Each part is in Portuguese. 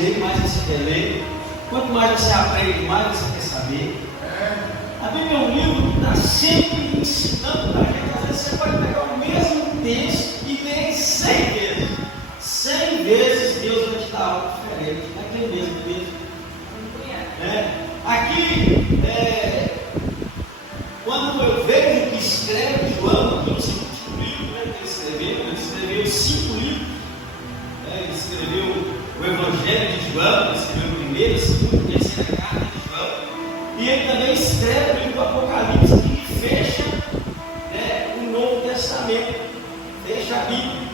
lê, mais você quer ler. Quanto mais você aprende, mais você quer saber. A Bíblia é um livro que está sempre ensinando para a gente. Às vezes você pode pegar o mesmo texto e ler 100 vezes. 100 vezes Deus vai te dar algo diferente. Aquele mesmo texto. Aqui, quando eu vejo que escreve João, aqui no segundo livro, que ele escreveu 5 livros. Ele escreveu o Evangelho de João, ele escreveu o primeiro, segundo, terceira carta de João, e ele também escreve o livro do Apocalipse, que fecha o Novo Testamento, fecha a Bíblia.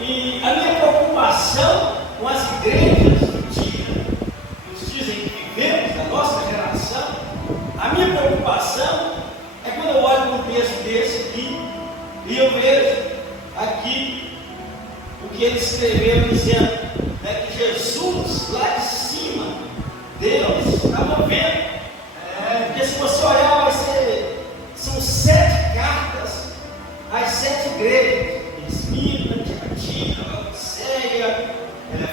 E a minha preocupação com as igrejas do dia, nos dizem que vivemos, da nossa geração, a minha preocupação é quando eu olho para um texto desse aqui, e eu vejo aqui o que ele escreveu dizendo que Jesus, lá de cima, Deus estava vendo. Porque se você olhar, são 7 cartas às 7 igrejas: Esmirna, Tiatira, Laodiceia,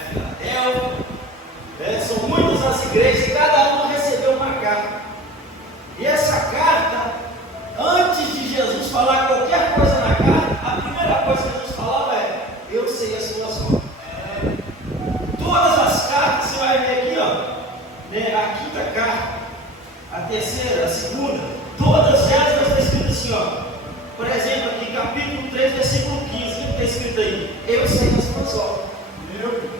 Filadélfia. São muitas as igrejas e cada uma recebeu uma carta. E essa carta, antes de Jesus falar qualquer coisa na carta, a primeira coisa que Jesus falava é: eu sei as suas obras. Todas as cartas, você vai ver aqui, a quinta carta, a terceira, a segunda, todas elas estão escritas assim, por exemplo, aqui, capítulo 3, versículo 15, o que está escrito aí? Eu sei as suas obras.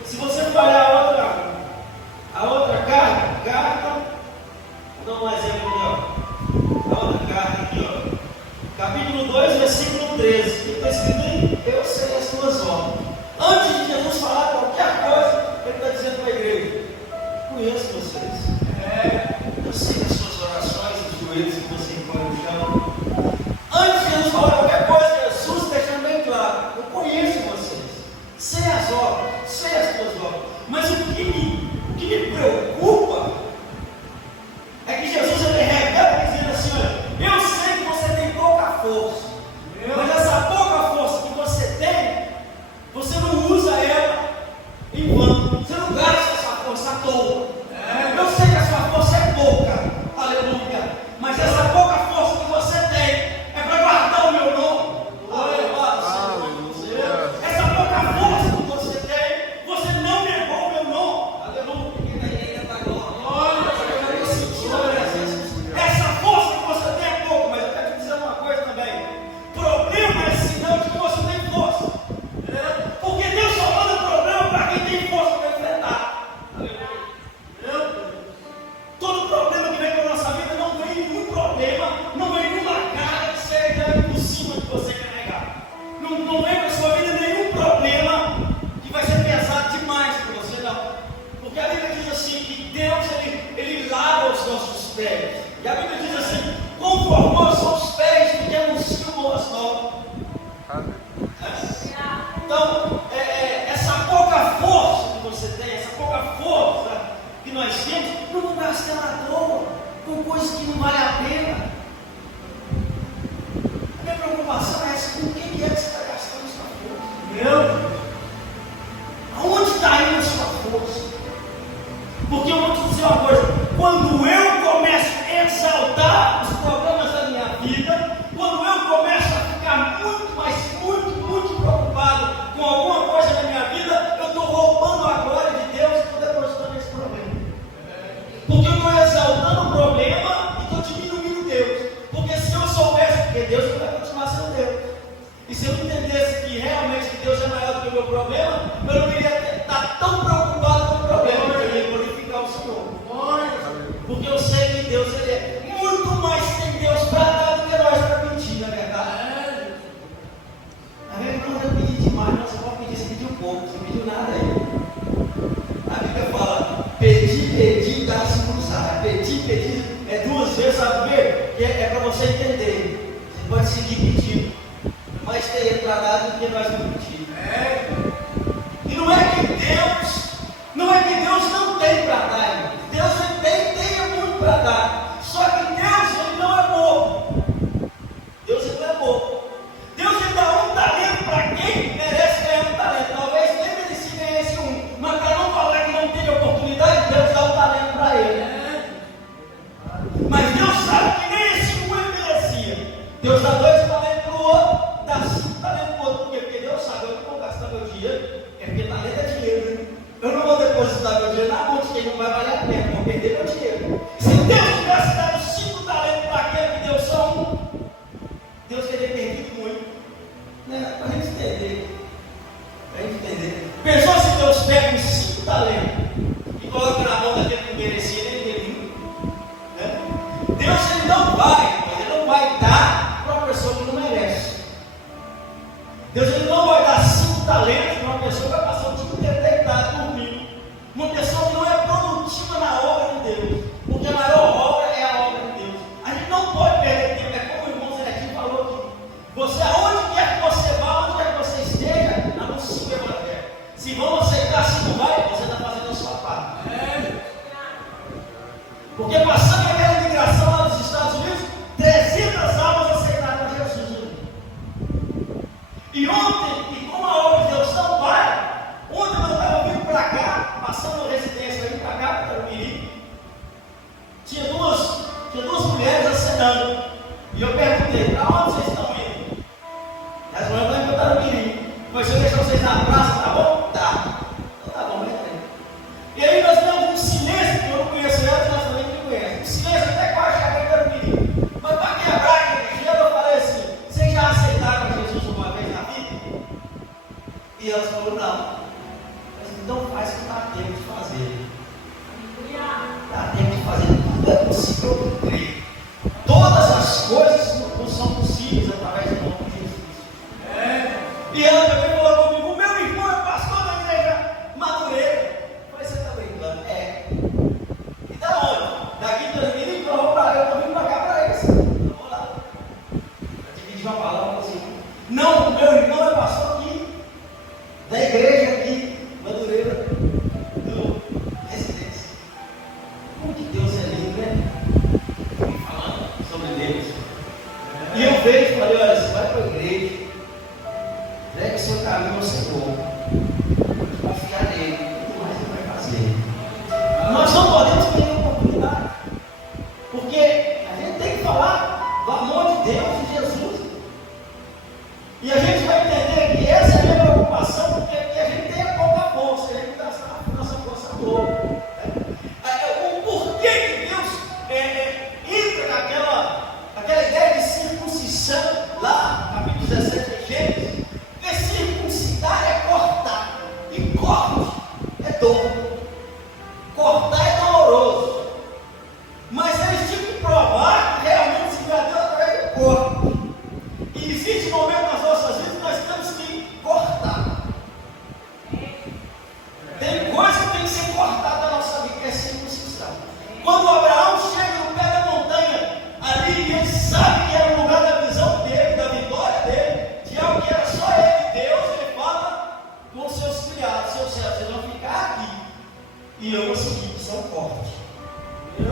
Se você for olhar a outra carta, vou dar um exemplo aqui, a outra carta aqui, capítulo 2, versículo 13, o que está escrito aí? Eu sei as suas obras. Antes de Jesus falar qualquer coisa, ele está dizendo para a igreja: conheço vocês. Eu sei as suas orações, os joelhos que você encolhe no chão. Antes de Jesus falar qualquer coisa, Jesus deixando bem claro: eu conheço vocês, sei as obras, sei as suas obras. Mas o que me preocupa é que Jesus ele revela dizendo assim: olha, eu sei que você tem pouca força, mas essa pouca força que você tem, você não usa ela em vão, você não gasta essa força à toa. Eu sei que a sua força é pouca, aleluia, mas essa pouca força que você tem é para guardar o meu nome. Aleluia. Essa pouca força que você tem, você não negou o meu nome. Aleluia. Essa força que você tem é pouca, mas eu quero te dizer uma coisa também: problema é sinal de que você tem força. Porque Deus só manda problema para quem tem força para enfrentar. Todo problema que vem para a nossa vida não vem nenhum problema, não vem nenhuma carga que seja impossível de você carregar. Não vem para a sua vida nenhum problema que vai ser pesado demais para você, não. Porque a Bíblia diz assim que Deus ele lava os nossos pés. E a Bíblia diz assim: conformosos são os pés que anunciam boas novas. Então, essa pouca força que você tem, essa pouca força que nós temos, não vamos gastar à toa com coisas que não valem a pena. A minha preocupação é essa: com quem é que você está gastando sua força? Aonde está indo a sua força? Porque eu vou te dizer uma coisa: quando eu começo a exaltar os problemas da minha vida, quando eu começo a ficar muito preocupado com alguma coisa na minha vida, eu estou roubando a glória de Deus e estou depositando esse problema. Porque eu estou exaltando o problema e estou diminuindo Deus. Porque se eu soubesse que Deus vai continuar sendo Deus, e se eu entendesse que realmente Deus é maior do que o meu problema, eu não iria estar tão preocupado com o problema, eu iria glorificar o Senhor. Porque eu sei que Deus ele é muito mais, tem Deus para dar do que nós para pedir, na verdade. A Bíblia não vai pedir demais, não. Você pode pedir, você pediu pouco, você não pediu nada aí. A Bíblia fala: pedir, dá-se-vos. Pedir, é 2 vezes, sabe por quê? Que é para você entender. Você pode seguir pedindo, mas tem ele para dar do que nós não pedimos. E não é que Deus não tem para dar, irmão. Deus ele tem muito para dar. Só que Deus ele não é bobo. Deus ele não é bobo. Deus ele dá um talento para quem merece ganhar um talento. Talvez nem merecia ganhar esse um, mas para não falar que não depositar meu dinheiro na mão de quem não vai valer a pena, vou perder meu dinheiro. Se Deus tivesse dado 5 talentos para aquele que deu só um, Deus teria perdido muito. Né? Para a gente entender. Pensou se Deus pega os 5 talentos e coloca na mão daquele que não merecia nem dele? Né? Deus ele não vai dar para uma pessoa que não merece. Deus ele não vai dar 5 talentos para uma pessoa que vai passar o dia inteiro deitado dormindo. Uma pessoa que não é produtiva na obra de Deus. Porque a maior obra é a obra de Deus. A gente não pode perder tempo. É como o irmão Zenetinho falou aqui. Você, aonde quer que você vá, onde quer que você esteja, anuncie o evangelho. Se vão aceitar, se não vai, você está fazendo a sua parte. Porque passando aquela imigração lá nos Estados Unidos, 300 almas aceitaram Jesus. E ontem, e como a obra de Deus não para, ontem eu estava vindo para cá, passando residência, vindo para cá, para Tarumiri, tinha duas mulheres acenando. E eu perguntei, para onde vocês estão indo? As mulheres estão indo para Tarumiri. Mas se eu deixar vocês na praça, tá bom? Tá. Então tá bom, né? E aí nós temos um silêncio, que eu não conheço elas, nós também não conhecemos. Um silêncio até quase chegar em Tarumiri. Mas para quebrar aquele gelo, eu falei assim, vocês já aceitaram Jesus uma vez na vida? E elas falaram, não. Mas então faz o que dá tempo de fazer. Dá tempo de fazer. Tudo é possível crer. Todas as coisas não são possíveis através do nome de Jesus. E ela também falou comigo, o meu irmão é pastor da igreja Madureira. Eu falei, você está brincando? É. E da onde? Daqui de 2000, então eu vou para eu estou vindo para cá para eles. Eu vou lá. Eu dividi uma palavra assim. Não, o meu irmão é pastor aqui, da igreja aqui, Madureira, do Residência. Como que Deus é lindo, né? Falando sobre Deus. E eu vejo e falei, olha, você vai para a igreja, leve o seu caminho ao Senhor, confiar nele, tudo mais ele vai fazer. Nós não podemos perder a oportunidade, porque a gente tem que falar do amor de Deus, de Jesus, e a gente vai entender que essa é a minha preocupação, porque a gente tem pouca força, a gente gasta a nossa força toda. O porquê que Deus entra naquela ideia de circuncisão, lá, capítulo 17 de Gênesis, porque circuncidar é cortar, e corte é dor. Cortar é doloroso, mas eles tinham que provar que realmente se enganou através do corte. E existe um momento nas nossas vidas que nós temos que cortar. Tem coisa que tem que ser cortada da nossa vida, que é circuncisão. Quando Abraão chega no pé da montanha, ali ele sabe que era o lugar da visão dele, da vitória dele, de algo que era só ele e Deus, ele fala com os seus criados, seus servos, vocês vão ficar aqui, e eu vou seguir, que são cortes.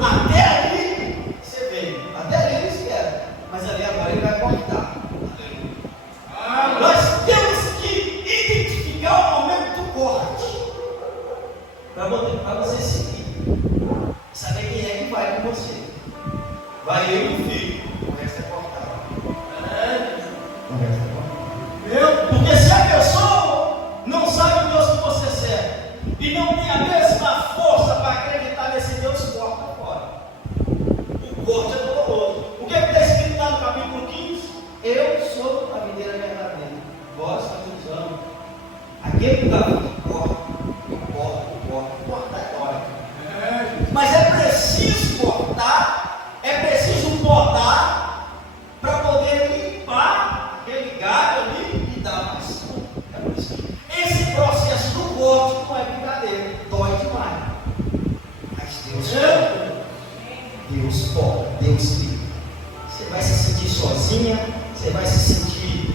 Até ali, você vê, até ali eles querem, mas ali agora ele vai cortar. Nós temos que identificar o momento do corte, para você seguir, saber quem é que vai com você. Vai eu e o filho, o resto é cortado. O resto é cortado. Porque se a pessoa não sabe o Deus que você serve e não tem a mesma força para acreditar nesse Deus, corta fora. O corte é doloroso. O que está escrito lá no capítulo 15? Eu sou a videira verdadeira, vós sois os ramos. Aquele que está vindo corta é dói. Mas é preciso cortar, é preciso podar para poder limpar aquele galho ali e dar mais fruto. Esse processo do corte não é brincadeira, dói demais. Mas Deus ama, Deus poda, Deus livra. Você vai se sentir sozinha, você vai se sentir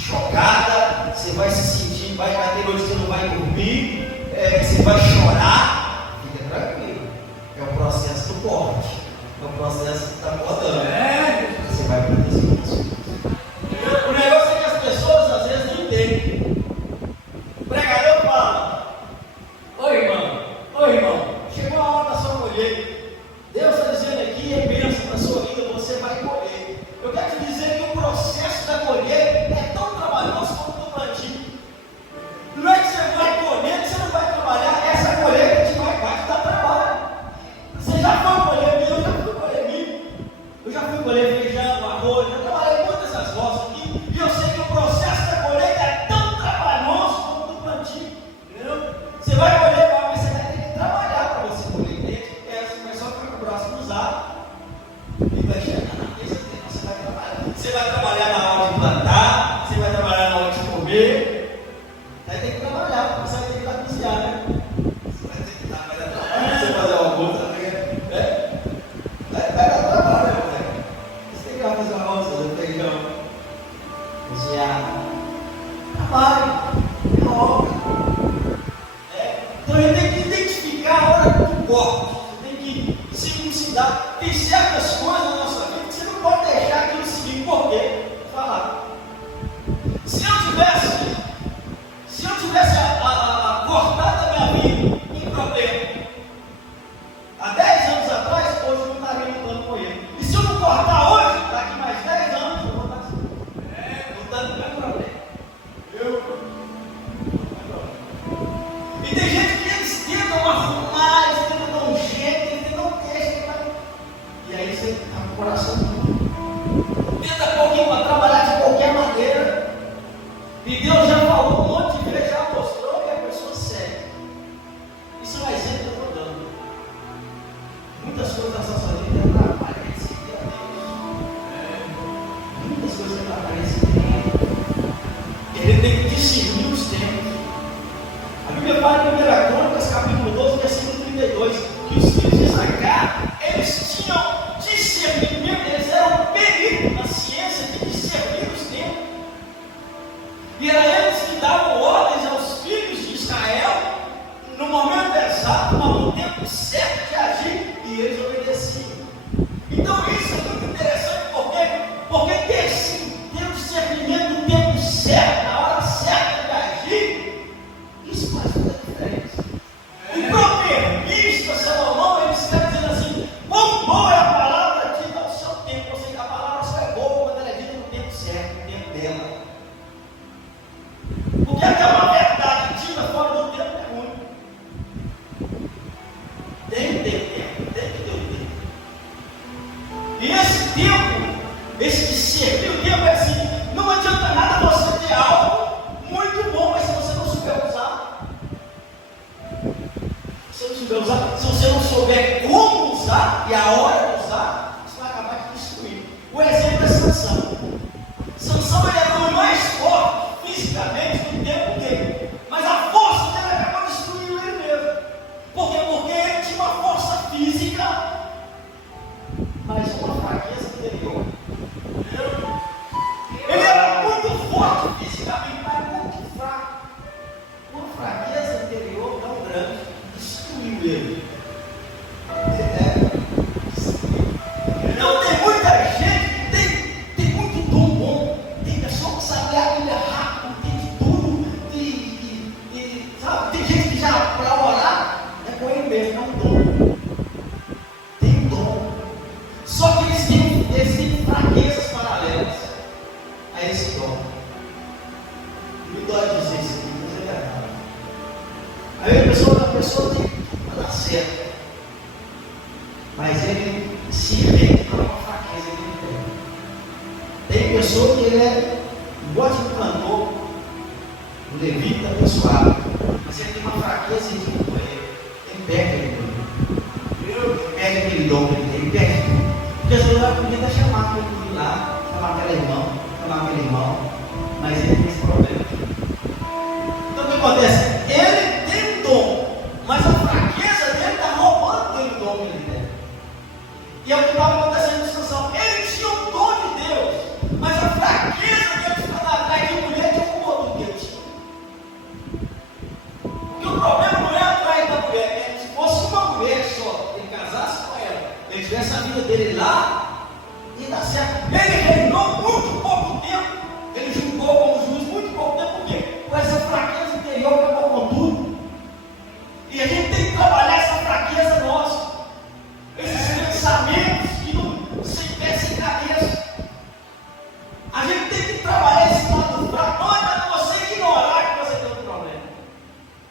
chocada, você vai se sentir, vai ter hoje que você não vai dormir, você vai chorar. Fica tranquilo, é o processo do corte, é o processo que está podando. Você vai produzir isso. O negócio é que as pessoas às vezes não entendem. O pregador fala: ô irmão, chegou a hora da sua colheita. Deus está dizendo aqui, é bênção para a sua vida, você vai colher. Eu quero te dizer que o processo da colheita é tão trabalhoso quanto o plantio. Não é que você vai colher, que você não vai trabalhar, essa colheita corte, você tem que circuncidar. Tem certas coisas na nossa vida que você não pode deixar aquilo seguir. Por quê? Falar. Se eu tivesse cortado a minha vida em problema, há 10 anos atrás, hoje eu não estaria lutando com ele. E se eu não cortar hoje, daqui mais 10 anos, eu vou estar lutando com o meu problema. E tem gente que eles tentam arrumar, eles tentam dar um jeito, eles tentam deixar. E aí você está com o coração duro. Tenta pouquinho para trabalhar de qualquer maneira. E Deus já falou um monte de vezes, já mostrou que a pessoa segue. Isso é um exemplo que eu estou dando. Muitas coisas da nossa vida atrapalham esse Deus. Muitas coisas atrapalham esse Deus. Ele tem que discernir os tempos. A Bíblia fala em 1 Crônicas, capítulo 12, versículo 32, que os filhos de Zacar, eles tinham discernimento, eles eram peritos na ciência de discernir os tempos. E era eles que davam ordens aos filhos de Israel, no momento exato, no tempo certo de agir, e eles obedeciam. Então isso é muito interessante, porque ter o discernimento no tempo certo, na hora certa de agir, isso faz toda a diferença. O proverbista Salomão, ele está dizendo assim: quão boa é a palavra dita ao seu tempo. Ou seja, a palavra só é boa quando ela é dita no tempo certo, no tempo dela. Porque até uma verdade dita fora do tempo é ruim. Tem que ter tempo, tem que ter o tempo. E esse tempo, esse discernir o tempo é assim: não adianta nada você ter algo muito bom, mas se você não souber usar, se você não souber como usar e a hora de usar, você vai acabar de destruir. O exemplo é Sansão. Sansão era o homem mais forte fisicamente no tempo dele, mas a força dele acabou destruindo ele mesmo. Por quê? Porque ele tinha uma força física, mas uma fraqueza interior. Ele era muito forte fisicamente, mas muito fraco. Uma fraqueza interior tão grande destruiu ele. Então tem muita gente que tem muito dom bom. Tem pessoa que sabe ler a Bíblia rápido, tem de tudo, sabe? Tem gente que já para orar é com ele mesmo, é um dom. Tem dom. Só que eles têm fraquezas paralelas a esse dom. Me dói dizer isso aqui, mas é verdade. Aí a pessoa tem que dar certo, mas ele se rende para uma fraqueza que ele tem. Tem pessoa que ele é igual de um cantor, um levita abençoado, mas ele tem uma fraqueza de ele perde aquele dom que ele perde. Porque as pessoas podiam chamar para ele lá, chamar aquele irmão, mas ele tem esse problema. Então o que acontece? Ele tem dom, mas a fraqueza dele está roubando dele o dom que ele tem. E é o que estava acontecendo na situação. Ele tinha o dom de Deus, mas a fraqueza dele estava atrás de mulher que roubou do que ele tinha. Porque o problema não é atrás da mulher. Se fosse uma mulher só, ele casasse com ela, ele tivesse a vida dele lá, ia dar certo. Ele reinou muito pouco tempo. Ele julgou como juiz muito pouco tempo. Por quê? Com essa fraqueza interior que acabou com tudo. E a gente tem que trabalhar essa fraqueza nossa. Esses pensamentos que não sem pé, sem cabeça. A gente tem que trabalhar esse lado fraco. Não adianta você ignorar que você tem um problema.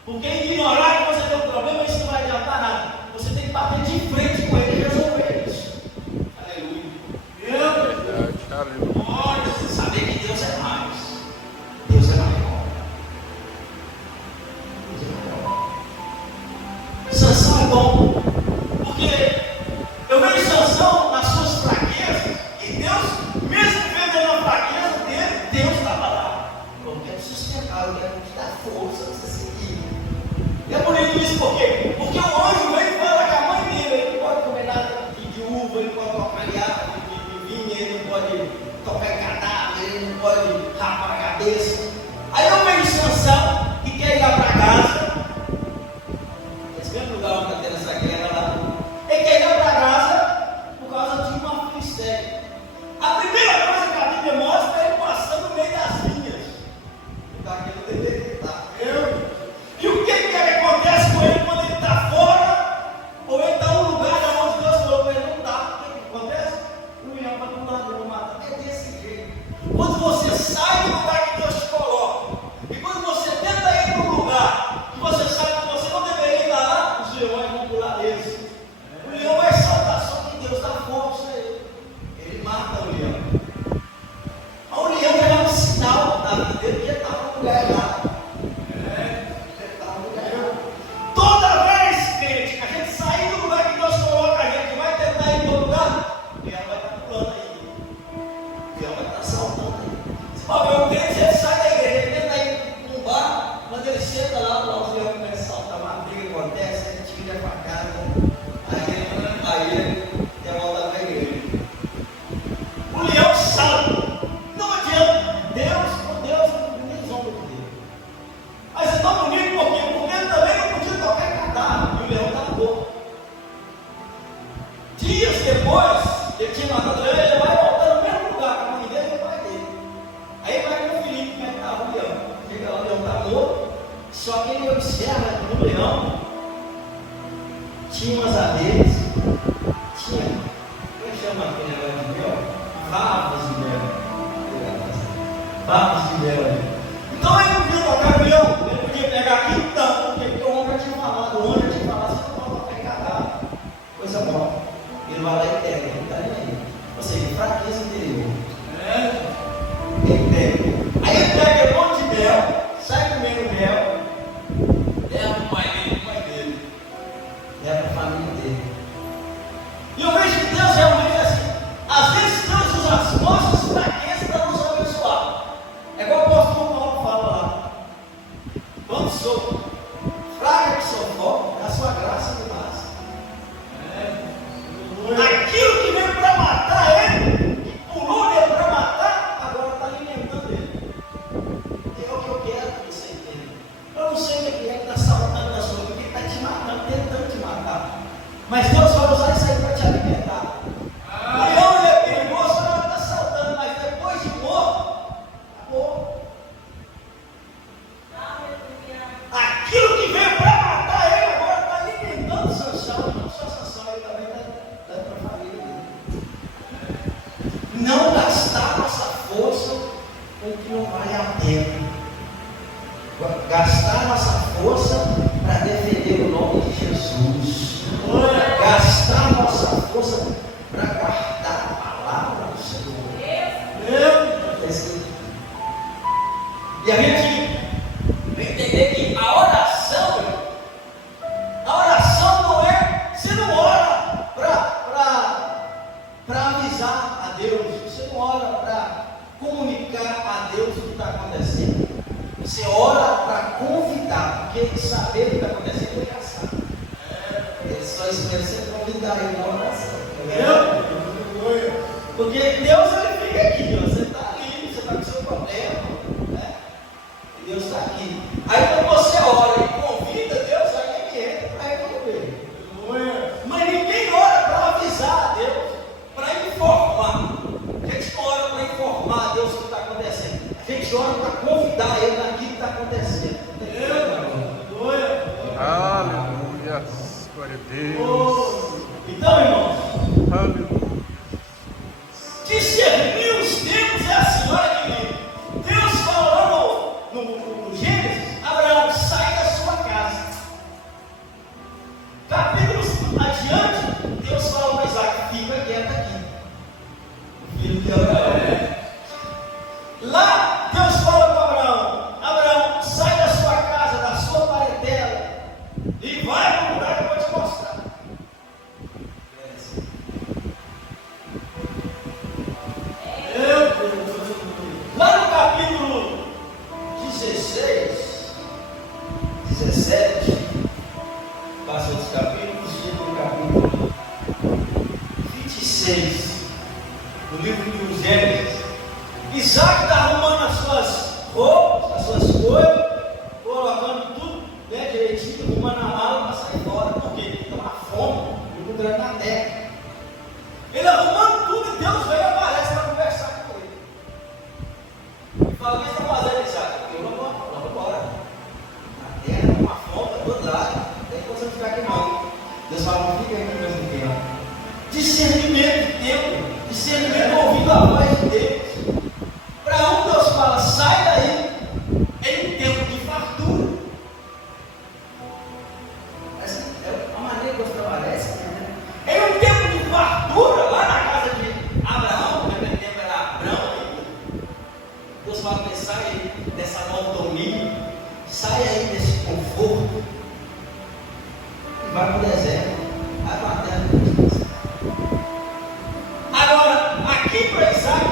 Porque ignorar que você tem um problema, isso não vai adiantar nada. Você tem que bater de frente com ele e resolver isso. Aleluia. Olha, você saber que Deus é mais. Deus é maior. Deus é maior. Sansão é bom. Porque eu vejo Sansão nas suas fraquezas, e Deus, mesmo vendo a fraqueza dele, Deus estava lá. Eu quero sustentar, eu quero te dar força para você seguir. E é bonito isso por quê? Porque o anjo vem e fala com a mãe dele, ele não pode comer nada de uva, ele não pode tocar de vinho, ele não pode tocar em cadáver, ele não pode rapar a cabeça. Aí eu vejo Sansão que quer ir lá para casa, esse mesmo lugar onde está tendo essa guerra. tinha umas abelhas, tinha, como é que chama aquele negócio de mel? Favas de mel. Favas de mel. Então ele não podia tocar avião, ele podia pegar aqui tanto, porque o homem tinha falado, o homem tinha falado, você não pode pegar nada. Coisa boa. Ele vai lá e pega, ele está aí. Ou seja, fraqueza interior. Ele pega. Aí ele pega um monte de mel, sai comendo mel, leva para o pai dele, leva para a família dele. E eu vejo que Deus realmente é assim. Às vezes Deus usa as nossas fraquezas para nos abençoar. É igual o apóstolo Paulo fala lá. Quando sou fraco que sou forte, a sua graça me basta. Aquilo que veio para matar ele, que pulou nele para matar, agora está alimentando ele. É o que eu quero que você entenda. Eu não sei o que é que está saltando na sua vida, que está te matando, tentando te matar. Mas Deus vai usar isso aí para te alimentar. O leão ele é perigoso, não está saltando, mas depois de morto, acabou. Aquilo que veio para matar ele agora está alimentando o seu chão, não só essa chão, ele também está dando para a família dele. Não gastar nossa força com o que não vale a pena. Gastar nossa força para defender o nome de Jesus. Gastar nossa força para guardar a palavra do Senhor. E a gente vai entender que a oração não é, você não ora para avisar a Deus, você não ora para comunicar a Deus o que está acontecendo. Você ora para convidar, porque saber o que está acontecendo ele já sabe. Ele só espera você convidar ele na oração. Porque Deus ele fica aqui, ó, você está ali, você está com o seu problema, né? E Deus está aqui. Aí quando você ora e convida Deus, aí ele entra para resolver. Mas ninguém ora para avisar a Deus, para informar. A gente não ora para informar a Deus o que está acontecendo. A gente ora para convidar ele naquilo que está acontecendo. Aleluia. Glória a Deus. Então, irmãos, Aleluia. discernir os tempos é assim, olha que Deus fala lá no Gênesis, Abraão, sai da sua casa. Capítulos adiante, Deus fala para Isaac, fica quieto aqui. O filho de Abraão. Lá, Deus fala para Abraão, Abraão, sai da sua casa, da sua parentela, e vai para o lugar que eu vou te mostrar. Lá no capítulo 16, 17, passa outros capítulos, chega no capítulo 26, no livro de Gênesis. Isaac está arrumando as suas roupas, as suas coisas, colocando tudo direitinho, arrumando a mala para sair fora, porque ele está uma fome, muito grande na terra. Ele arrumando tudo e Deus veio e aparece para conversar com ele. E fala: o que você está fazendo, Isaac? Eu não vou embora. A terra está uma fome para todo lado, tem que você ficar aqui não. Deus fala: fica aqui mesmo tempo. Discernimento de tempo, discernimento ouvindo a voz de Deus. Para um Deus fala: sai daí, em um tempo de fartura. Essa é a maneira que Deus trabalha, né? Em um tempo de fartura, lá na casa de Abraão, naquele tempo era Abraão ainda, Deus fala para ele: sai aí dessa monotonia, sai aí desse conforto, e vai para o deserto, vai para a terra de Deus. Agora, aqui para Isaac,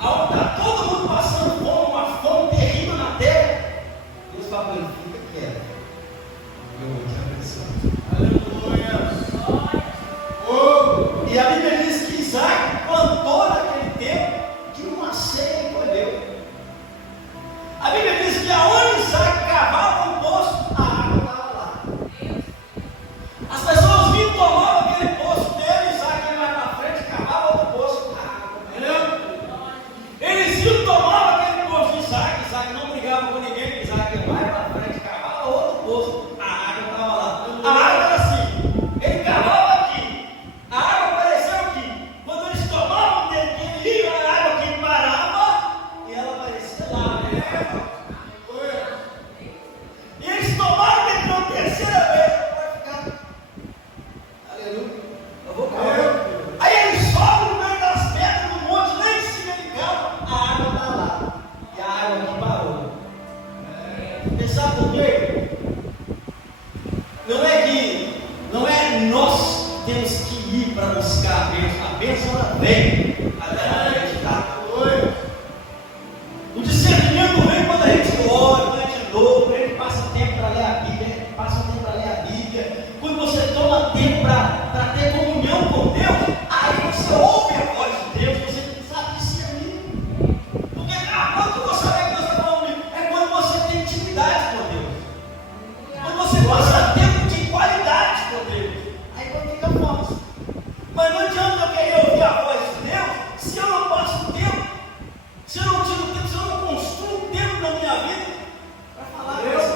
onde está todo mundo passando fome, uma fome terrível na terra, Deus fala para ele: fica quieto, eu vou te abençoar. Aleluia! E a Bíblia diz que Isaac plantou naquele tempo que uma ceia colheu. A Bíblia diz que aonde Isaac cavava um poço, a água estava lá. As pessoas temos que ir para buscar a bênção. A bênção ela vem, ela acreditar. O discernimento vem quando a gente ora, quando a gente louva, quando a gente passa tempo para ler a Bíblia, quando você toma tempo para ter comunhão com Deus, aí você ouve a voz de Deus, você sabe discernir. Porque quando você sabe que Deus está falando comigo, é quando você tem intimidade com Deus, quando você passa tempo de qualidade com Deus, aí quando fica fácil. Mas não adianta eu querer ouvir a voz de Deus se eu não passo tempo, se eu não tiro tempo, se eu não construo tempo na minha vida para falar com Deus.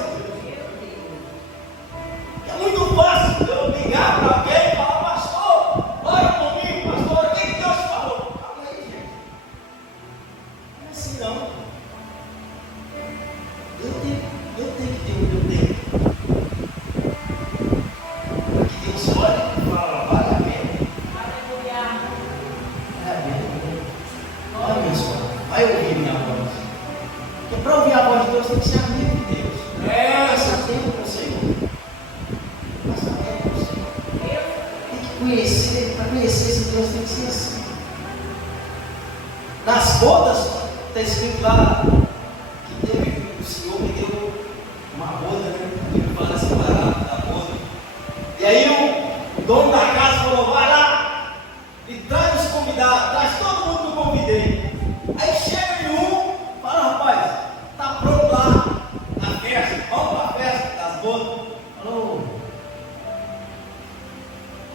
É muito fácil eu ligar para alguém e falar: pastor, ora comigo, pastor, o que Deus falou? Fala aí, gente. Não é assim não. Eu tenho que ter o meu tempo. Para que Deus olhe e fala: vale a pena. Vale a pena. Olha, meu Senhor, vai ouvir minha voz. Porque para ouvir a voz de Deus tem que ser amigo de Deus. Passa tempo com o Senhor. Para conhecer esse Deus tem que ser assim. Nas bodas, está escrito lá que teve o Senhor que deu uma boda, né? Ele fala separado da boda. E aí o dono da casa falou: vai lá e traz os convidados, traz todo mundo que eu convidei. Aí chega em um, fala: rapaz, está pronto lá a festa, vamos para a festa das bodas. Falou: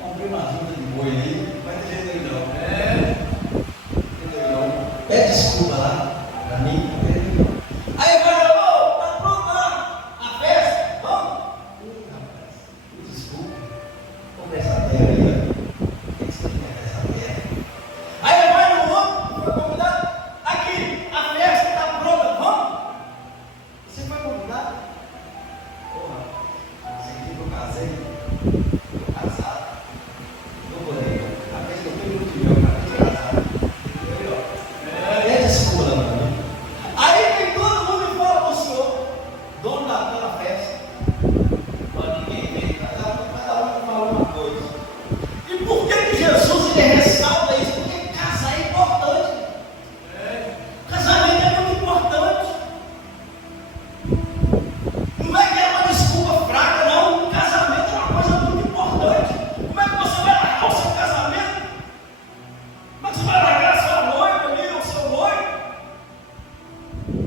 comprei uma ajuda de boi aí, não vai ter jeito aí não. Pede desculpa lá pra mim. Aí vai lá: tá pronto lá a festa, vamos? Rapaz, desculpa, comprei essa terra aí, ó. Tem que ser essa terra. Aí vai no outro, foi convidado. Aqui, a festa está pronta, vamos? Você foi convidado? Porra, você aqui que eu casei, tô casado. Aí vem todo mundo e fala para o Senhor, dono daquela festa: para ninguém ver, cada um fala uma coisa. E por que Jesus ele ressalta isso? Porque casar é importante. Casamento é muito importante. Não é que é uma desculpa fraca, não. O casamento é uma coisa muito importante. Como é que você vai largar o seu casamento? Como é que você vai largar a sua noiva ali, ou o seu noivo?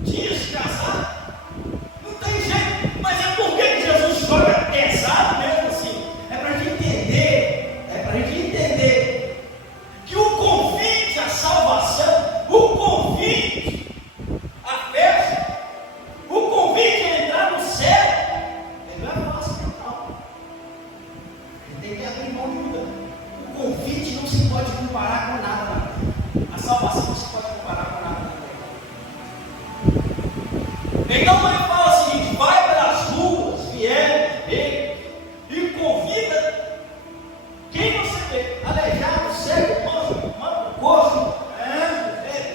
Dias de casar? Não tem jeito. Mas é porque Jesus joga pesado mesmo assim. É para a gente entender que o convite à salvação, o convite à festa, o convite a entrar no céu, ele não é fácil não. Ele tem que abrir mão de tudo. O convite não se pode comparar com nada. A salvação não se pode comparar com nada. Então ele fala o seguinte: vai pelas ruas, e convida quem você vê, aleijado, cego, manco, coxo,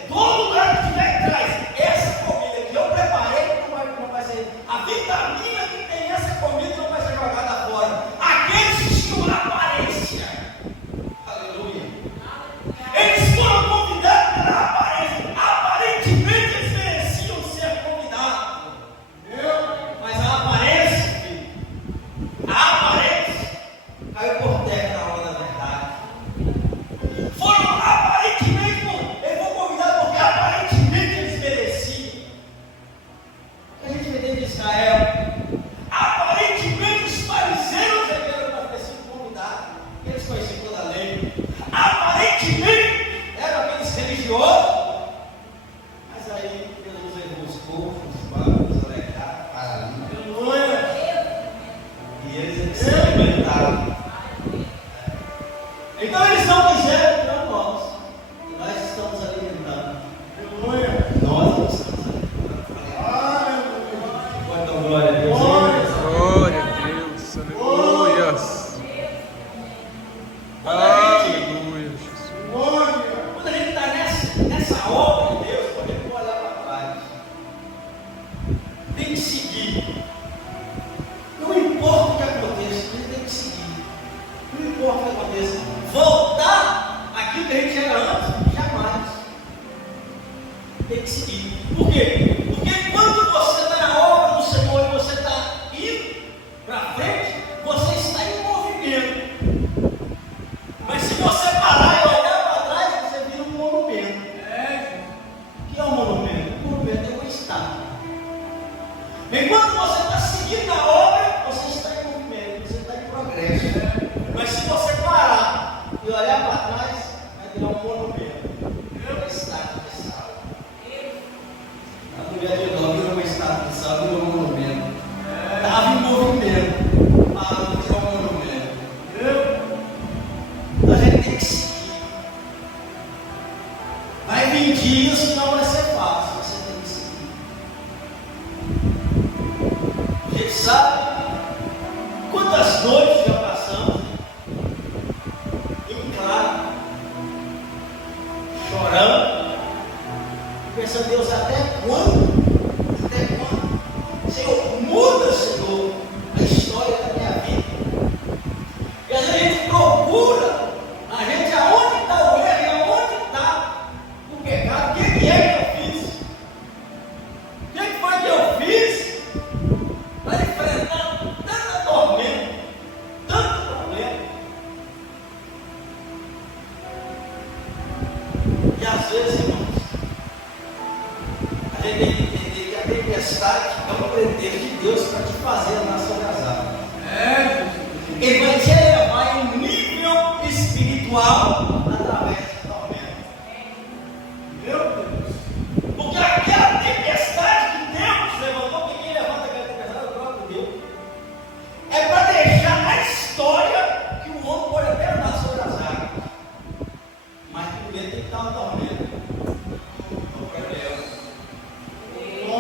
todo lugar que tiver traz essa comida que eu preparei, não vai ser, a vitamina que tem essa comida não vai ser jogada fora. Aqueles que tinham aparência, aleluia, eles foram convidados pela aparência. Aparentemente eles mereciam ser convidados, mas a aparência, filho, a aparência caiu por terra na hora da verdade. Foram aparentemente, eles foram convidados porque aparentemente eles mereciam. A gente vê dentro de Israel, aparentemente os fariseus eram para ter sido convidados, eles conheciam toda a lei, aparentemente eram aqueles religiosos, mas aí Jesus levou os povos, os bagos, os alegados, paralíticos, e eles se alimentaram. Então eles não quiseram, não nós. E nós estamos alimentando. Nós não estamos alimentando. Quanto glória a Deus. Glória a Deus. Aleluias. Aleluia, Jesus. Quando a gente está nessa obra de Deus, a gente não olhar para trás. Tem que seguir. Não importa o que aconteça, a gente tem que seguir. Não importa o que aconteça. Voltar aquilo que a gente era antes, jamais. Tem que seguir. Por quê? Porque quando você está na obra do Senhor e você está indo para frente, você está em movimento. Mas se você parar e olhar para trás, você vira um monumento. O que é um monumento? Um monumento é um estátua. Enquanto você está seguindo a obra, você está em movimento, você está em progresso. Mas se você parar e olhar para trás, vai virar um monumento. Uma estátua de sal. A mulher de Ló virou uma estátua de sal, virou um monumento. Estava em movimento, parou, virou um monumento. A gente tem que seguir. Vai vir dias que não vai ser fácil, você tem que seguir. A gente sabe quantas noites já passamos em claro, chorando, pensando, Deus, até quando? Até quando? Senhor, muda, Senhor, a história da minha vida. E às vezes a gente procura, a gente aonde está o erro e aonde está o pecado. O que é que eu fiz? O que foi que eu fiz para enfrentar tanta tormenta, tanto problema? E às vezes, irmãos, a gente tem que entender que a tempestade é um pretexto de Deus para te fazer andar sobre as águas. Ele vai te elevar em um nível espiritual através do tormento. Meu Deus! Porque aquela tempestade que Deus levantou, porque quem levanta aquela tempestade é o próprio Deus. É para deixar na história que o homem pode até andar sobre as águas. Mas primeiro tem que estar no tormento. O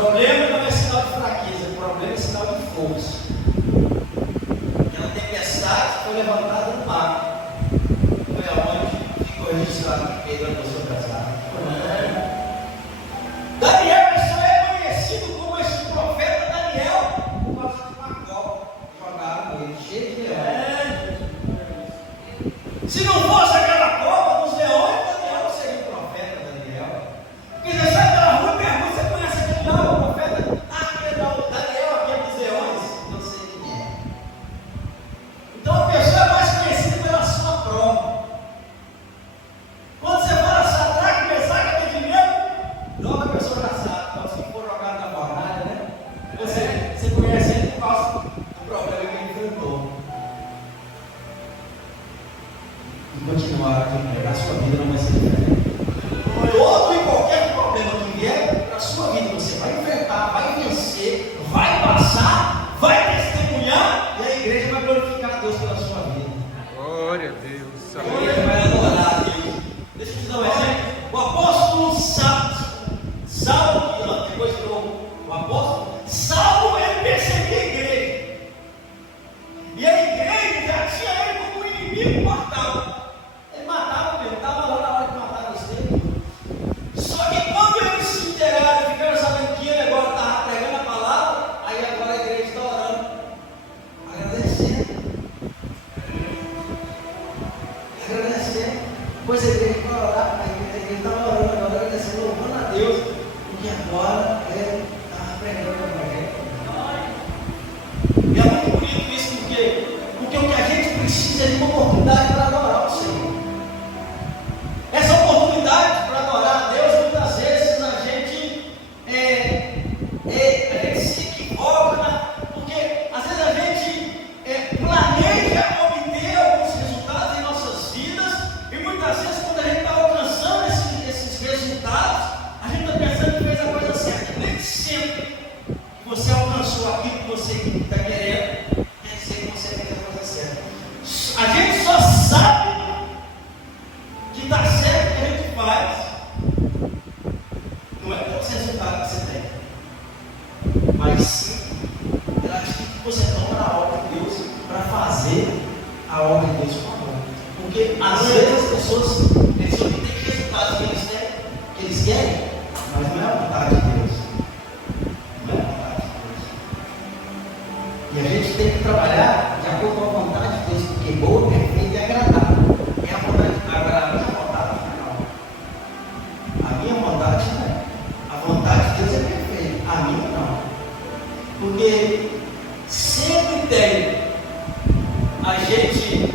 problema não é sinal de fraqueza, o problema é sinal de força. Aquela tempestade foi levantada no mar. Foi aonde ficou registrado que Pedro andou sobre as águas. Daniel só é conhecido como esse profeta Daniel por causa de uma copa que jogaram nele, cheio de leões. Se não fosse aquela copa dos leões, Daniel não seria o profeta Daniel. Porque você sai pela rua e pergunta, você conhece aquele lá, o profeta? Aquele lá, o Daniel, aquele dos leões? Não sei quem é. Então a pessoa é mais conhecida pela sua prova. Quando você fala Sadraque, Mesaque e Abednego, logo a pessoa já sabe, quando você for jogado na fornalha, né? Você conhece ele por causa do problema que ele enfrentou. E continuar aqui, a sua vida não vai ser diferente. Todo e qualquer problema que vier na sua vida, você vai enfrentar, vai vencer, vai passar, vai testemunhar, e a igreja vai glorificar a Deus pela sua vida. Glória a Deus. A igreja vai adorar a Deus. Deixa eu te dar um exemplo. O apóstolo Saulo, depois virou o apóstolo, Saulo, ele perseguia a igreja. E a igreja já tinha ele como inimigo mortal. Ele matava mesmo, estava lá na hora de matar os dele. Só que quando eles se enteraram, ficaram sabendo que ele agora estava pregando a palavra, aí agora a igreja está orando, agradecendo. Depois a igreja vai orar, a igreja estava orando agora, agradecendo, louvando a Deus, porque agora ele estava pregando o evangelho. E é muito bonito isso, porque o que a gente precisa é de uma oportunidade para adorar o Senhor. Essa oportunidade para adorar a Deus, muitas vezes a gente se equivoca, porque às vezes a gente planeja obter alguns resultados em nossas vidas, e muitas vezes quando a gente está alcançando esses resultados, a gente está pensando que fez a coisa certa. Nem sempre que você alcançou aquilo que você está querendo, quer dizer que você fez a coisa certa. A gente só sabe que está certo o que a gente faz, não é pelos resultados que você tem, mas sim pela atitude que você toma na obra de Deus para fazer a obra de Deus com amor. Porque às vezes as pessoas eles obtêm resultados que eles querem, mas não é a vontade de Deus. Não é a vontade de Deus. E a gente tem que trabalhar de acordo com a vontade de Deus, porque a gente,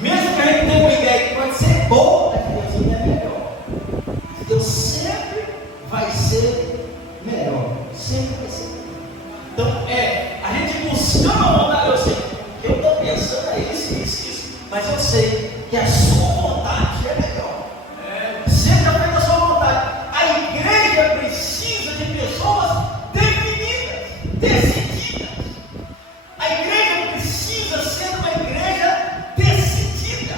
mesmo que a gente tenha uma ideia que pode ser boa, mas Deus é melhor. Deus sempre vai ser melhor. Sempre vai ser melhor. Então, a gente buscando a vontade, eu sei, o que eu estou pensando é isso, mas eu sei que a sua vontade é melhor. Seja feita a sua vontade. A igreja precisa de pessoas definidas, decididas. A igreja precisa ser uma igreja decidida.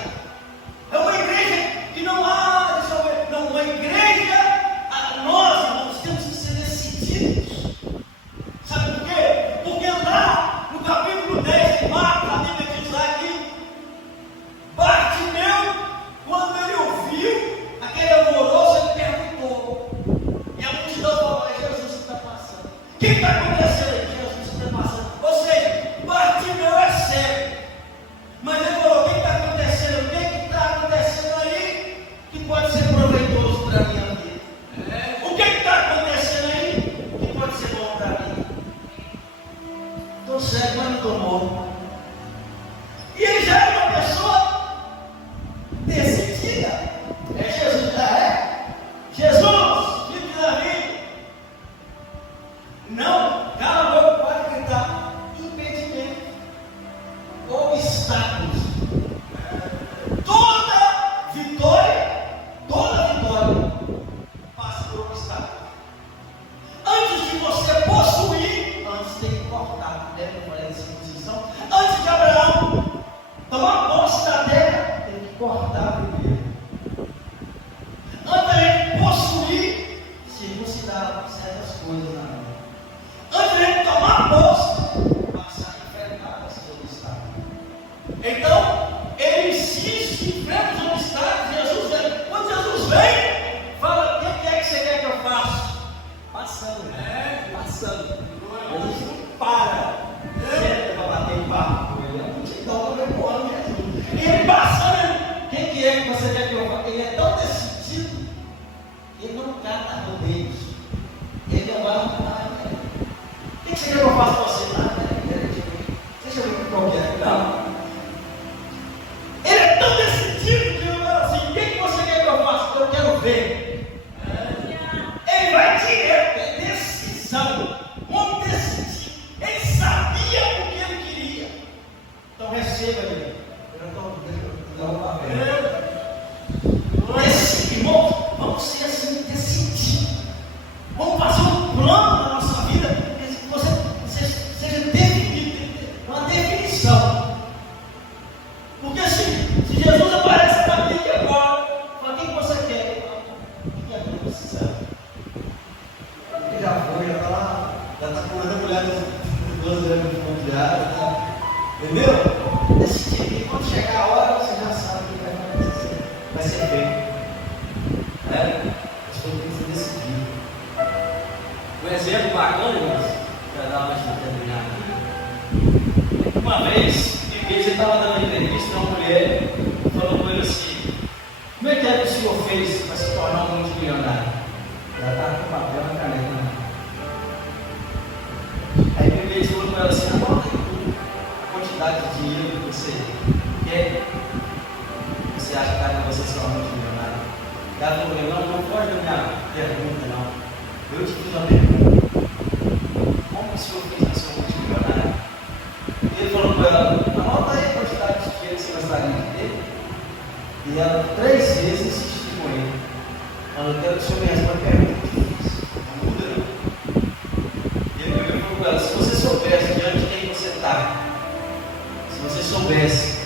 É uma igreja que não há, não, uma igreja, nós irmãos temos que ser decididos. Sabe por quê? Porque lá no capítulo 10 de Marcos, a Bíblia diz lá que Bartimeu, quando ele ouviu aquele alvoroço, ele perguntou. E a multidão falou: é Jesus que está passando. O que está acontecendo aí? Jesus que está passando. Ou seja, Bartimeu é cego. Mas ele falou: o que está acontecendo? O que está acontecendo aí que pode ser proveitoso para a minha vida? O que está acontecendo aí que pode ser bom para mim? Estou cego, mas não estou morto. E ele já é uma pessoa decidida. Jesus já é. Jesus, filho de Davi. Não, cala a boca, pode gritar. Impedimento, obstáculos. Toda vitória passa por obstáculos. Antes de você possuir, antes tem que cortar. Lembra qual é essa posição? Antes de Abraão tomar posse da terra, tem que cortar primeiro. Antes de possuir, circuncidar certas coisas na vida. Antes de tomar posse, passar a enfrentar esses obstáculos. Então, ele insiste, enfrenta os obstáculos. Jesus vem. Quando Jesus vem, fala: o que é que você quer que eu faça? Passando, passando. Jesus não para. Senta para bater em papo. Ele passando. O que é que você quer que eu faça? Ele é tão decidido. Ele não cata rodeios. Ele não vai arrumar. O que você quer que eu faça para você? Deixa eu ver qual que é. Não. Ele é tão decidido que ele fala assim: o que você quer que eu faça? Eu quero ver. Ele vai direto. É decisão. Como decidir. Ele sabia o que ele queria. Então receba ele. Eu não estou dando uma vez. Irmãos, vamos ser assim, decididos. Vamos fazer um plano na nossa vida, que você seja definido, uma definição. Porque se Jesus aparece para mim agora, fala: o que você quer? O que é que eu preciso? Ele já foi, já está lá, já está curando a mulher dos 12 anos de mundial, entendeu? Decidir que quando chegar a hora, você já sabe o que vai acontecer. Vai ser feito. As coisas têm que ser decididas. Um exemplo bacana, irmãos, para dar uma terminar aqui. Uma vez, ele estava dando entrevista a uma mulher, falou com ele assim: como é que o senhor fez para se tornar um multimilionário? Ela estava com papel na caneta. Aí o Bill falou com ela assim: anota aí a quantidade de dinheiro que você quer, você acha que dá para você se tornar um multimilionário? Ela falou: não pode da minha pergunta, não. Eu te fiz uma pergunta: como o senhor fez para ser um multimilionário? Ele falou com ela: anota aí a quantidade de dinheiro que você gostaria de ter. E ela 3 vezes insistiu com ele: eu quero que o senhor me responda a pergunta que eu fiz. Não muda não. E ele falou com ela: se você soubesse diante de quem você está, se você soubesse,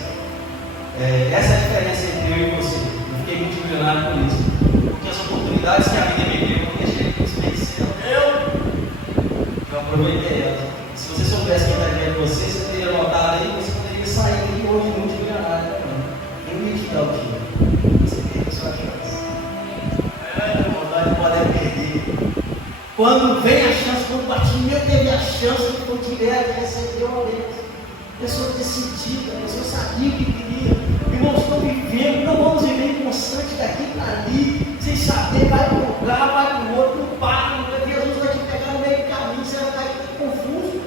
essa é a diferença entre eu e você. Eu fiquei multimilionário por isso. Porque as oportunidades que a vida me deu, eu não deixei que desperdiçar. Eu aproveitei elas. Se você soubesse quem está diante de você, você teria notado aí, você poderia sair daqui hoje multimilionário também. Eu ia te dar o dinheiro. Você teve a sua chance. Nós não podemos perder. Quando vem a chance, quando o Bartimeu teve a chance de foi direto, recebeu a bênção. Pessoa decidida, pessoa sabia o que queria. Irmãos, estão vivendo, não vamos viver constante daqui para ali, sem saber, vai para um lugar, vai para o outro, não para, Jesus vai te pegar no meio do caminho, você vai ficar confuso.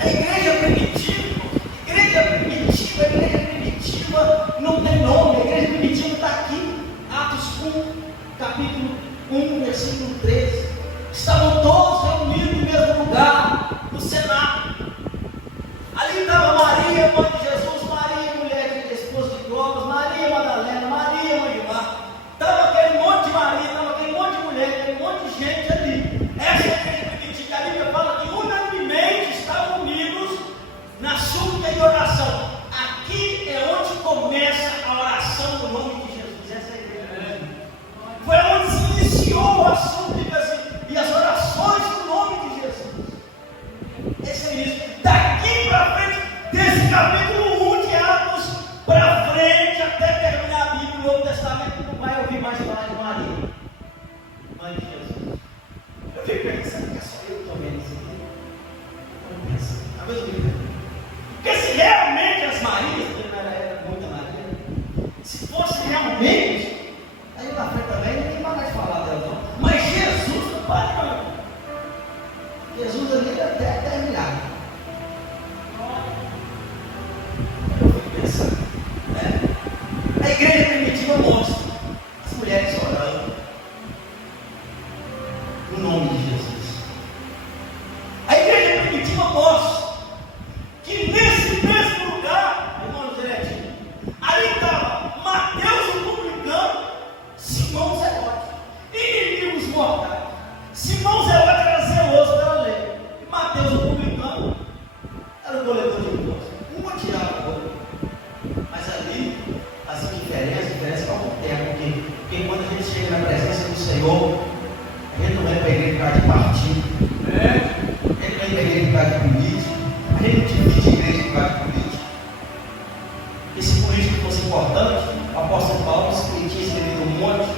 A igreja primitiva capítulo 1, versículo 13. Estavam todos reunidos no mesmo lugar, no cenáculo. Ali estava Maria, mãe de Jesus, Maria, mulher de esposa de Clopas, Maria Madalena, Maria, mãe de Marta. Estava aquele monte de Maria, estava aquele monte de mulher, aquele monte de gente ali. Essa é a igreja primitiva. A Bíblia fala que unanimemente estavam unidos na súplica e oração. Aqui é onde começa a oração no nome de Jesus. Essa é a igreja. Foi onde se iniciou as súplicas e as orações no nome de Jesus. Esse é isso. Daqui para frente, desse capítulo 1 de Atos para frente, até terminar a Bíblia, o Novo Testamento, não vai ouvir mais falar de Maria, mãe de Jesus. Eu fico pensando que é só eu que estou vendo isso aqui. Eu penso, a mesma Bíblia. Porque se realmente as Marias, porque não era muita Maria, se fosse realmente, aí na frente também ninguém vai mais falar dela não. Mas Jesus não pode não. Jesus ali até terminar. Eu fico pensando, né? A igreja primitiva mostra as mulheres orando no nome de Jesus. A igreja primitiva mostra que nesse mesmo lugar, irmão Zeretinho, ali estava Mateus o publicano, Simão Zelote, inimigos mortais. Simão Zelote era zeloso pela lei, e Mateus o publicano era o coletor de impostos. Um odiava o outro, mas ali as diferenças vão ter, porque quando a gente chega na presença do Senhor, a gente não vem para a igreja por causa de partido, a gente vem para a igreja por causa de política. A gente não divide a igreja por causa de política. E se político fosse importante, o apóstolo Paulo tinha escrevido um monte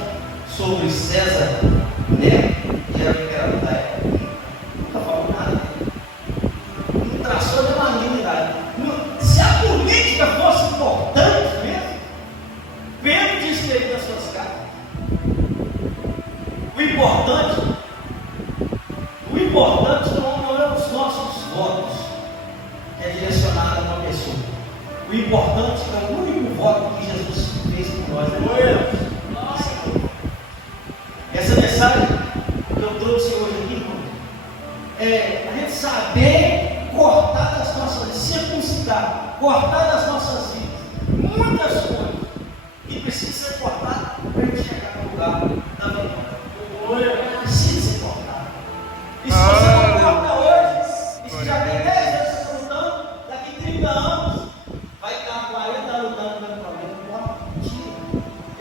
sobre César Neto, que era o imperador da época. Nunca falou nada. Não traçou nenhuma linha. Se a política fosse importante mesmo, Pedro tinha escrevido as suas cartas. O importante não é os nossos votos, é direcionado a uma pessoa. O importante é o único voto que Jesus fez por nós. Essa mensagem que eu trouxe hoje aqui, irmão, é a gente saber cortar das nossas, circuncidar, cortar das nossas vidas muitas coisas que precisam ser cortadas para a gente chegar no lugar da vitória. Precisa ser cortado. E se você não corta hoje, e se já tem 10 anos você está lutando, daqui 30 anos vai estar 40 anos lutando pelo problema. Mentira.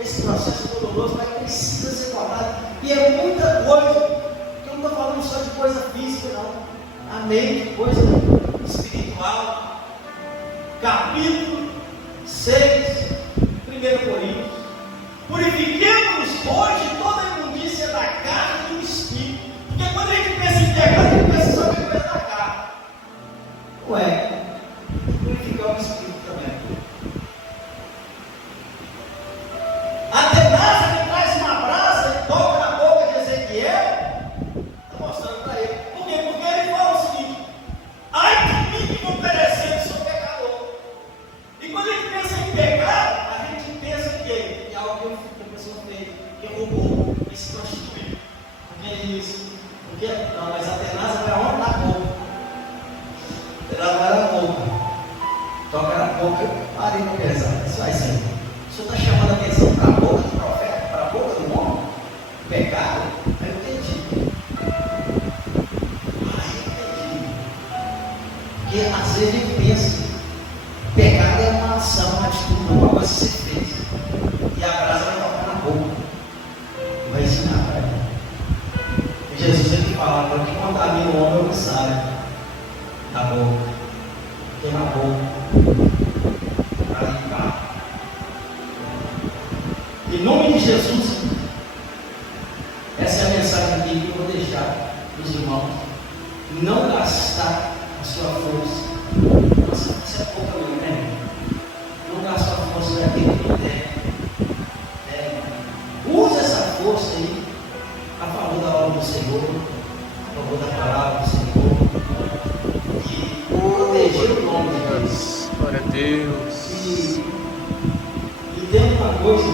Esse processo doloroso vai precisar ser cortado. E é muita coisa, que eu não estou falando só de coisa física, não. Amém, de coisa espiritual. Capítulo 6, 1 Coríntios. Purifiquemos hoje toda a imundícia da carne e do espírito. Porque quando a gente pensa em pecado, a gente pensa só em coisa da carne. Ué, purificar o espírito também. Atenas que traz uma brasa e toca na boca de Ezequiel, está mostrando para ele. Por quê? Porque ele fala o seguinte: ai de mim que vou perecer, que sou pecador. E quando a gente pensa em pecado, a gente pensa que é algo que a pessoa fez, que roubou, que se prostituiu. Porque é isso. Porque, não, mas Atenas era onde? Na boca. Atenas não era na boca. Toca na boca, parei para pensar. Isso vai ser. O senhor está chamando a atenção para a boca do profeta, para a boca do homem? Pecado? Aí eu entendi. Porque às vezes a gente pensa, pecado é uma ação, uma atitude, uma coisa que você fez. E a brasa vai tocar na boca. E vai ensinar para ele. E Jesus sempre fala, para quem contamina o homem é o que sai da boca. Tem na boca. Para limpar. Em nome de Jesus, essa é a mensagem aqui que eu vou deixar para os irmãos. Não gastar a sua força. Nossa, isso é pouco mesmo, né? Não gastar a força daquele que tem. Use essa força aí a favor da obra do Senhor, a favor da palavra do Senhor. E proteger o nome de Deus. Glória a Deus. E tem uma coisa,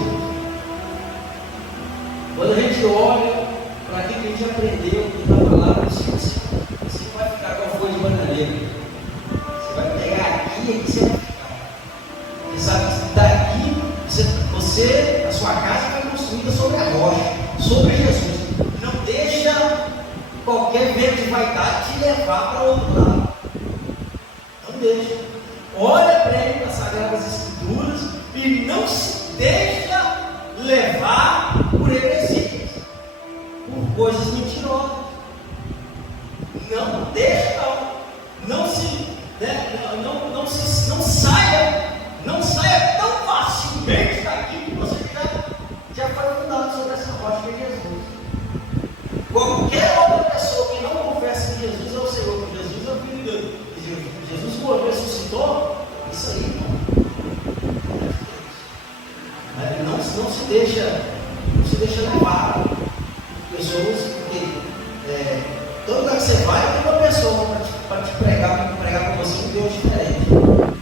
quando a gente você vai ficar. Você sabe que daqui, a sua casa vai construída sobre a rocha, sobre Jesus. Não deixa qualquer vento de vaidade te levar para o outro lado. Não deixa. Olha para ele, para as Sagradas Escrituras, e não se deixa levar por heresias, por coisas mentirosas. Não deixa, não saia tão facilmente daqui que você já foi fundado sobre essa rocha que é Jesus. Qualquer outra pessoa que não confessa que Jesus é o Senhor, que Jesus é o Filho de Deus, que Jesus morreu, ressuscitou, isso aí, irmão. Não se deixa levar pessoas, porque todo lugar que você vai tem uma pessoa para te pregar para você um Deus diferente.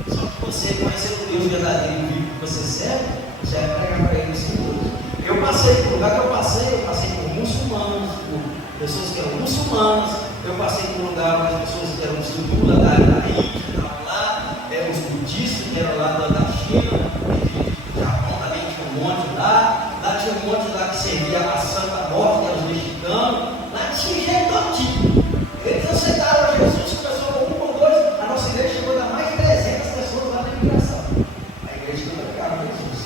Só que você conhecer o Deus verdadeiro e vivo que você serve, você vai pregar para ele esse Deus. Eu passei por lugar que eu passei por muçulmanos, por pessoas que eram muçulmanas, eu passei por lugar onde as pessoas que eram estrutura da Índia, que estavam lá, os budistas que eram lá da China, do Japão também tinha um monte lá tinha um monte lá que servia a Santa Morte, que eram os mexicanos, lá tinha gente todo tipo. Eles aceitaram Jesus, começou com um ou dois, a nossa igreja chegou a dar mais de 300 pessoas lá na imigração. A igreja não pregava Jesus.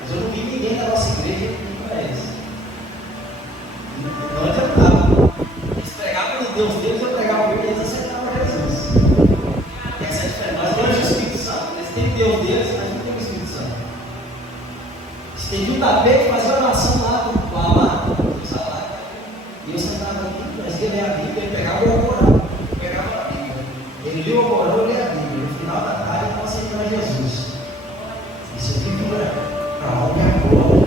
Mas eu não vi ninguém da nossa igreja que conhece. Não adiantava. Eles pregavam de Deus deles, eu pregava o meu e eles aceitavam Jesus. Essa é a diferença. Nós temos o Espírito Santo. Eles têm Deus deles, mas não temos o Espírito Santo. Estendia o tapete, fazia uma oração lá, e eu sentava aqui, mas ele lia a Bíblia, ele pegava o Alcorão, eu pegava a Bíblia. Ele lia o Alcorão, eu lia a Bíblia. No final da tarde, eu aceitava Jesus. Isso é viver para a honra e a glória.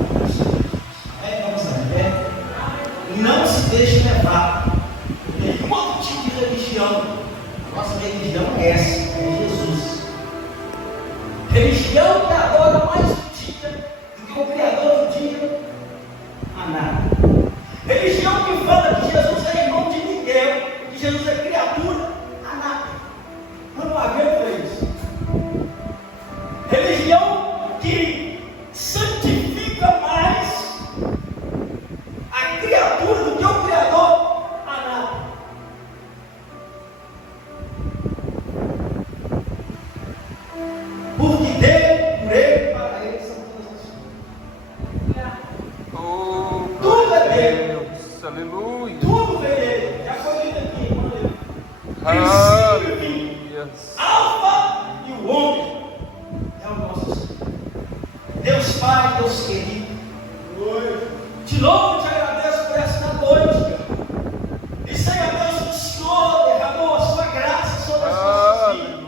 Vamos lá, não se deixe levar por nenhum outro tipo de religião. A nossa religião é essa, é Jesus. Religião que adora mais o dia do que o Criador do dia, a nada. Religião que fala que Jesus é irmão de Miguel, que Jesus é criatura, a nada. Não aguenta isso. Religião que santifica mais a criatura do que o Criador, a nada. Porque dele, por ele, para ele são todas as coisas. Tudo é dele. Aleluia. Tudo vem dele. Já foi lido aqui, irmão. Princípio e fim. Alfa e o Ômega. É o nosso Senhor. Deus Pai, Deus querido. De novo te agradeço por esta noite. E Senhor Deus, que o Senhor derramou a sua graça sobre as nossas vidas.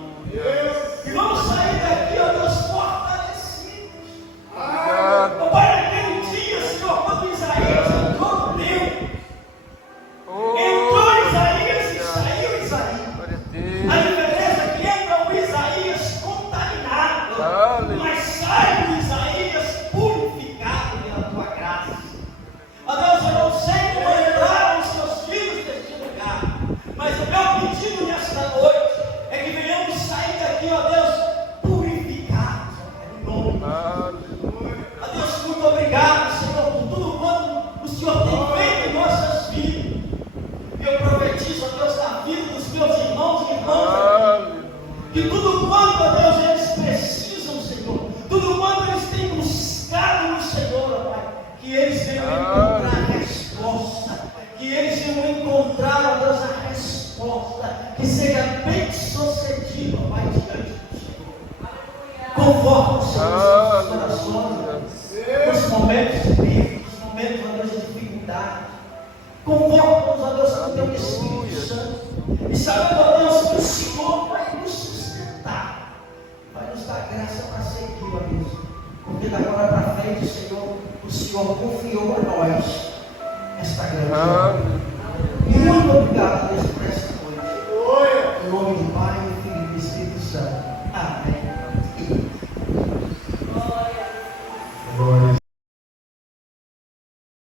E vamos sair daqui, ó Deus, fortalecidos. Ó Pai, naquele dia, Senhor, quando Isaías entrou no livro, entrou Isaías e saiu Isaías. A diferença é que entra o Isaías contaminado, mas sai o Isaías purificado pela tua graça. Ó Deus, eu não sei como entraram os teus filhos neste lugar, mas o meu pedido nesta noite é que venhamos sair daqui, ó Deus, purificados, em nome de Jesus. Ó Deus, muito obrigado, Senhor, por tudo quanto o Senhor tem feito em nossas vidas. E eu profetizo, ó Deus, na vida dos meus irmãos e irmãs, que tudo quanto, ó Deus, eles precisam, Senhor, tudo quanto eles têm buscado no Senhor, ó Pai, que eles venham encontrar a resposta, que eles venham encontrar, ó Deus, a resposta, que seja bem sucedido, ó Pai, diante do Senhor. Conforta os seus corações, nos momentos de perigo, nos momentos, ó Deus, de dificuldade. Conforta-nos, ó Deus, com o teu Espírito Santo. E sabemos, ó Deus, que o Senhor vai nos sustentar, vai nos dar graça para seguir, ó Deus. Porque da agora para frente, Senhor, o Senhor confiou a nós esta grande obra. Muito obrigado.